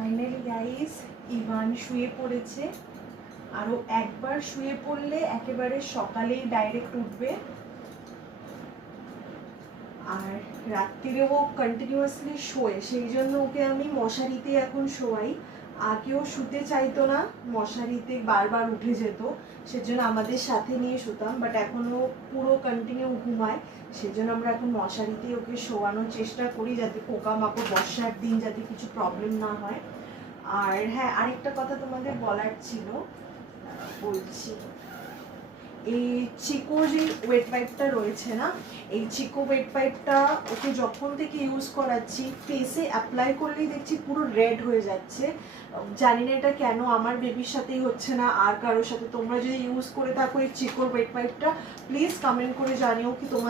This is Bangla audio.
ফাইনালি গাইস ইভান শুয়ে পড়েছে। আরও একবার শুয়ে পড়লে একেবারে সকালেই ডাইরেক্ট উঠবে। আর রাত্রিরেও কন্টিনিউয়াসলি শোয়, সেই জন্য ওকে আমি মশারিতে এখন শোয়াই। আগেও শুতে চাইতো না, মশারিতে বারবার উঠে যেত, সেজন্য আমাদের সাথে নিয়ে শুতাম। বাট এখনও পুরো কন্টিনিউ ঘুমায়, সেজন্য আমরা এখন মশারিতেই ওকে শোয়ানোর চেষ্টা করি, যাতে পোকামাকড় বর্ষার দিন যাতে কিছু প্রবলেম না হয়। আর হ্যাঁ, আরেকটা কথা তোমাদের বলার ছিল, বলছি। এই চিকো যে ওয়েট পাইপটা রয়েছে না, এই চিকো ওয়েট পাইপটা ওকে যখন থেকে ইউজ করাচ্ছি, ফেসে অ্যাপ্লাই করলেই দেখছি পুরো রেড হয়ে যাচ্ছে। জানি না এটা কেন আমার বেবির সাথেই হচ্ছে না, আর কারোর সাথে। তোমরা যদি ইউজ করে থাকো এই চিকোর ওয়েট পাইপটা, প্লিজ কমেন্ট করে জানিও কি তোমার